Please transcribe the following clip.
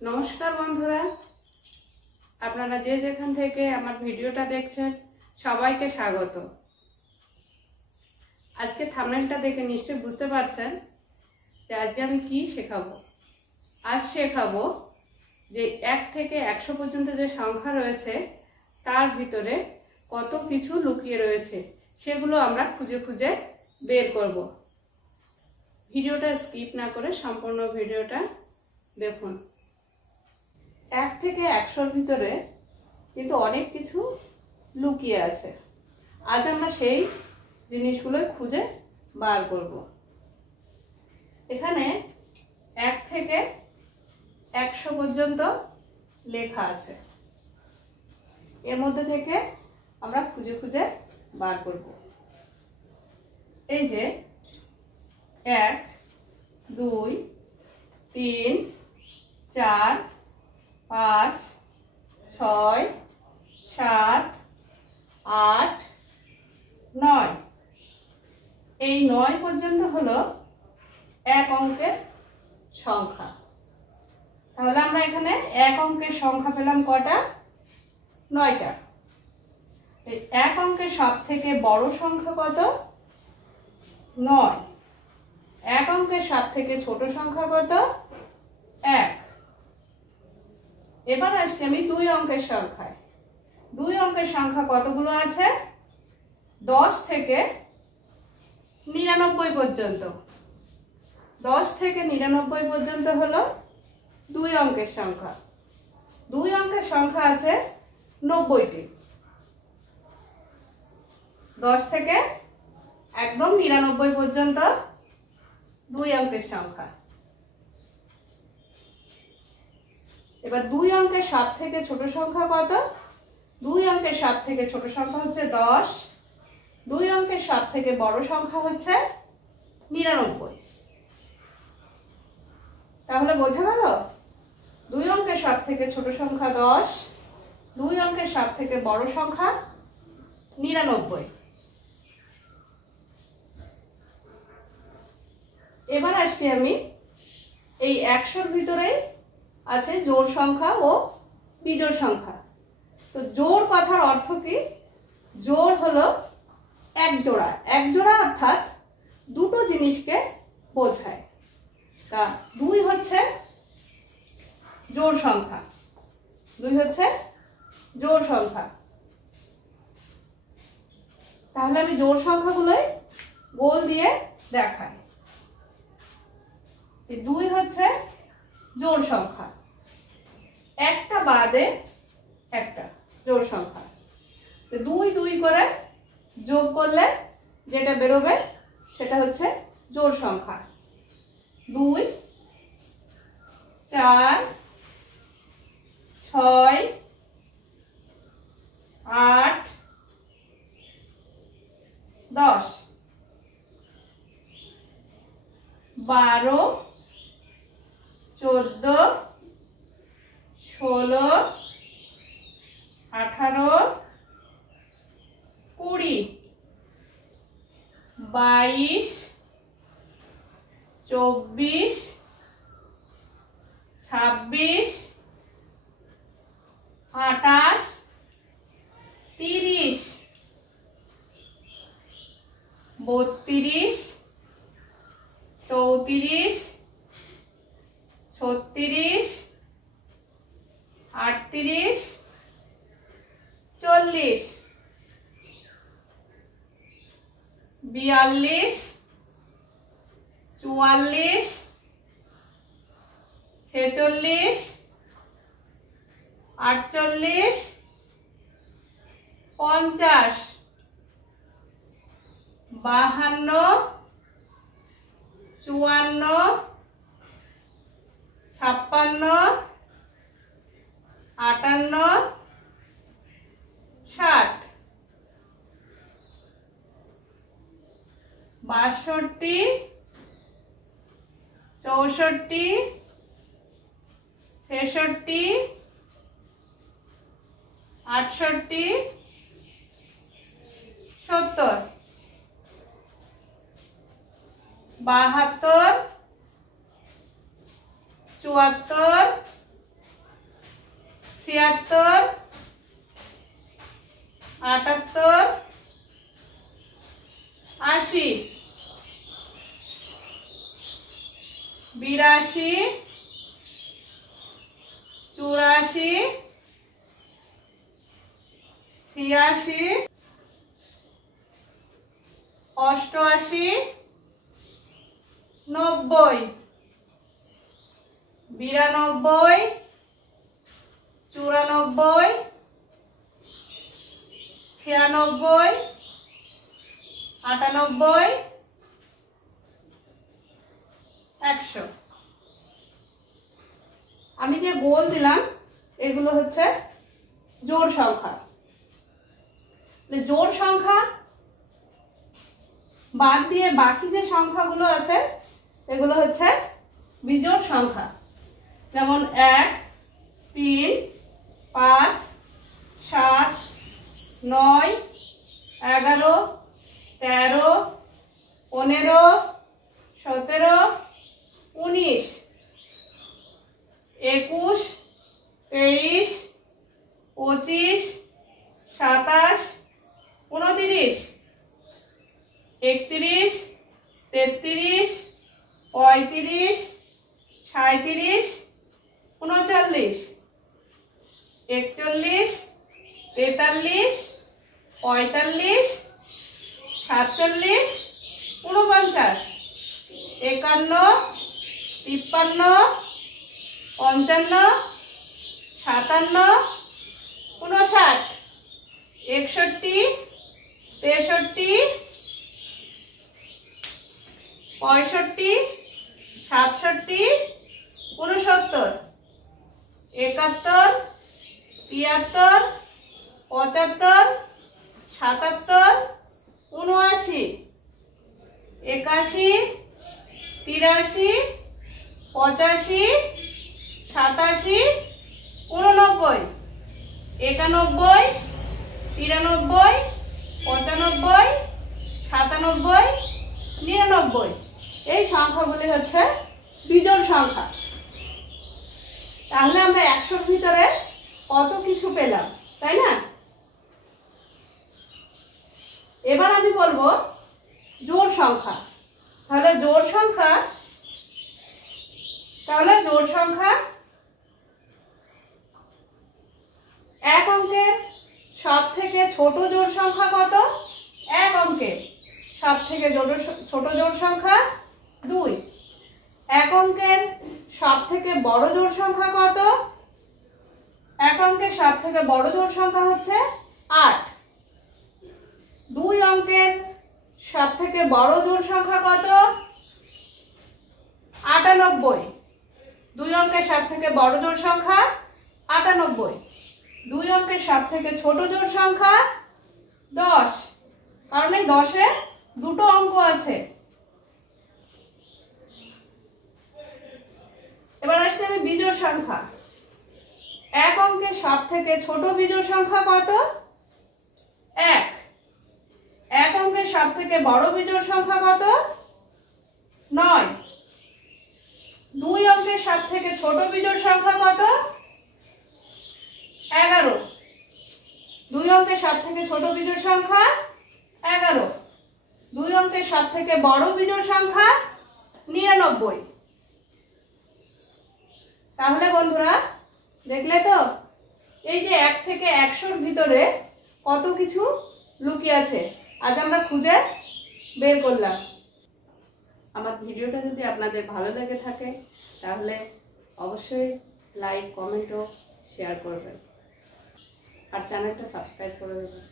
নমস্কার বন্ধুরা, আপনারা যে যেখান থেকে আমার ভিডিওটা দেখছেন সবাইকে স্বাগত। আজকে থাম্বনেলটা দেখে নিশ্চয়ই বুঝতে পারছেন যে আজকে আমি কি শেখাবো। আজ শেখাবো যে 1 থেকে 100 পর্যন্ত যে সংখ্যা রয়েছে তার ভিতরে কত কিছু লুকিয়ে রয়েছে, সেগুলো আমরা খুঁজে খুঁজে বের করব। ভিডিওটা স্কিপ না করে সম্পূর্ণ ভিডিওটা দেখুন। 1 থেকে 100-র ভিতরে কিন্তু অনেক কিছু লুকিয়ে আছে। আজ আমরা সেই জিনিসগুলো খুঁজে বার করব। এখানে 1 থেকে 100 পর্যন্ত লেখা আছে, এর মধ্যে থেকে আমরা খুঁজে খুঁজে বার করব। এই যে 1 2 3 4 5 6 7 8 9, এই 9 পর্যন্ত হলো এক অঙ্কের সংখ্যা। তাহলে আমরা এখানে এক অঙ্কের সংখ্যা পেলাম কটা? 9টা। এই এক অঙ্কের সব থেকে বড় সংখ্যা কত? 9। এক অঙ্কের সব থেকে ছোট সংখ্যা কত? 1। এবার আসছি আমি 2 অঙ্কের সংখ্যায়। 2 অঙ্কের সংখ্যা কতগুলো আছে? 10 থেকে 99 পর্যন্ত। 10 থেকে 99 পর্যন্ত হলো 2 অঙ্কের সংখ্যা। 2 অঙ্কের সংখ্যা আছে 90টি। 10 থেকে একদম 99 পর্যন্ত 2 অঙ্কের সংখ্যা। এবার 2 অঙ্কের সব থেকে ছোট সংখ্যা কত? 2 অঙ্কের সব থেকে ছোট সংখ্যা হচ্ছে 10। 2 অঙ্কের সব থেকে বড় সংখ্যা হচ্ছে 99। তাহলে বোঝা গেল 2 অঙ্কের সব থেকে ছোট সংখ্যা 10, 2 অঙ্কের সব থেকে বড় সংখ্যা 99। এবার আসছি আমি এই 100-র ভিতরে আছে জোড় সংখ্যা ও বিজোড় সংখ্যা। তো জোড় কথার অর্থ কি? জোড় হলো এক জোড়া। এক জোড়া অর্থাৎ দুটো জিনিসকে বোঝায়। তা 2 হচ্ছে জোড় সংখ্যা। 2 হচ্ছে জোড় সংখ্যা। তাহলে আমি জোড় সংখ্যাগুলোই গোল দিয়ে দেখাই। 2 হচ্ছে জোড় সংখ্যা, একটা বাদে একটা জোড় সংখ্যা। 2 2 করে যোগ করলে যেটা বেরোবে সেটা হচ্ছে জোড় সংখ্যা। 2 4 6 8 10 12 14 16 18 20 22 24 26 28 30 32 34 36 38 40 42 44 46 48 50 52 54 56 58 60 62 64 66 68 70 72 74 76, 78, 80, 82, 84, 86, 88, 90, 92, 94, 96, 98, 100। আমি যে গোল দিলাম এগুলো হচ্ছে জোড় সংখ্যা। জোড় সংখ্যা বাদ দিয়ে বাকি যে সংখ্যাগুলো আছে এগুলো হচ্ছে বিজোড় সংখ্যা। যেমন 1, 3, 5, 7, 9, 11, 13, 15, 17, 19, 21, 23, 25, 27, 29, 31, 33, 35, 37, 39, 41, 43, 45, 47, 49, 51, 53, 55, 57, 59, 61, 63, 65, 67, 69, 71, 73, 75, 77, 79, 81, 83, 85, 87, 89, 91, 93, 95, 97, 99। এই সংখ্যাগুলি হচ্ছে বিজোড় সংখ্যা। তাহলে আমরা 100-র ভিতরে কত কিছু পেলাম, তাই না? এবার আমি বলবো জোড় সংখ্যা। তাহলে জোড় সংখ্যা এক অঙ্কের সব থেকে ছোট জোড় সংখ্যা কত? এক অঙ্কের সব থেকে ছোট জোড় সংখ্যা 2। এক অঙ্কের সব থেকে বড় জোড় সংখ্যা কত? এক অঙ্কের সব থেকে বড় জোড় সংখ্যা হচ্ছে 8। 2 অঙ্কের সব থেকে বড় জোড় সংখ্যা কত? 98। 2 অঙ্কের সব থেকে বড় জোড় সংখ্যা 98। 2 অঙ্কের সব থেকে ছোট জোড় সংখ্যা 10, কারণ এই 10-এ দুটো অঙ্ক আছে। এবার আসছে আমি বিজোড় সংখ্যা। এক অঙ্কের সব থেকে ছোট বিজোড় সংখ্যা কত? 1। এক অঙ্কের সব থেকে বড় বিজোড় সংখ্যা কত? 9। 2 অঙ্কের সব থেকে ছোট বিজোড় সংখ্যা কত? 11। 2 অঙ্কের সব থেকে ছোট বিজোড় সংখ্যা 11। 2 অঙ্কের সব থেকে বড় বিজোড় সংখ্যা 99। তাহলে বন্ধুরা দেখলে তো এই যে 1 থেকে 100-র ভিতরে কত কিছু লুকিয়ে আছে আজ আমরা খুঁজে বের করলাম। আমার ভিডিওটা যদি আপনাদের ভালো লেগে থাকে তাহলে অবশ্যই লাইক, কমেন্ট ও শেয়ার করবেন আর চ্যানেলটা সাবস্ক্রাইব করে দেবেন।